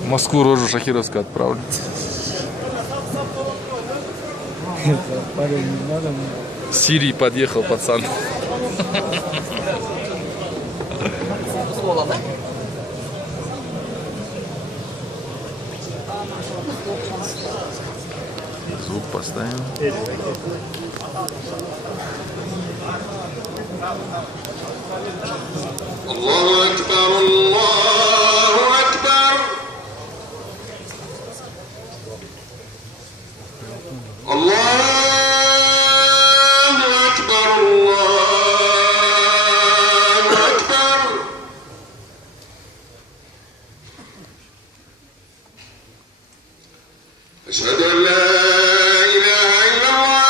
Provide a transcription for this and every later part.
В Москву рожу Шахировскую отправлю. С Сирии подъехал пацан. Звук поставим. Аллаху акбар, Аллаху акбар. Аллаху акбар, Аллаху акбар. أشهد أن لا إله إلا الله.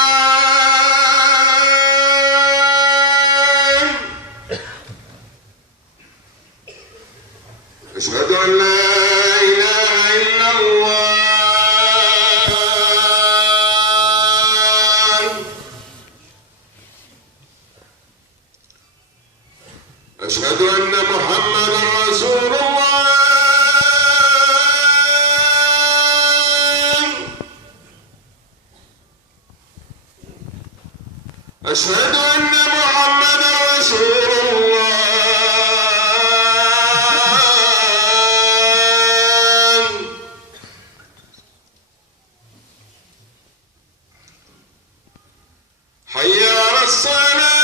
أشهد أن لا إله إلا الله. أشهد أن محمدا رسول الله. أشهد أن محمدا رسول الله. حي على الصلاة.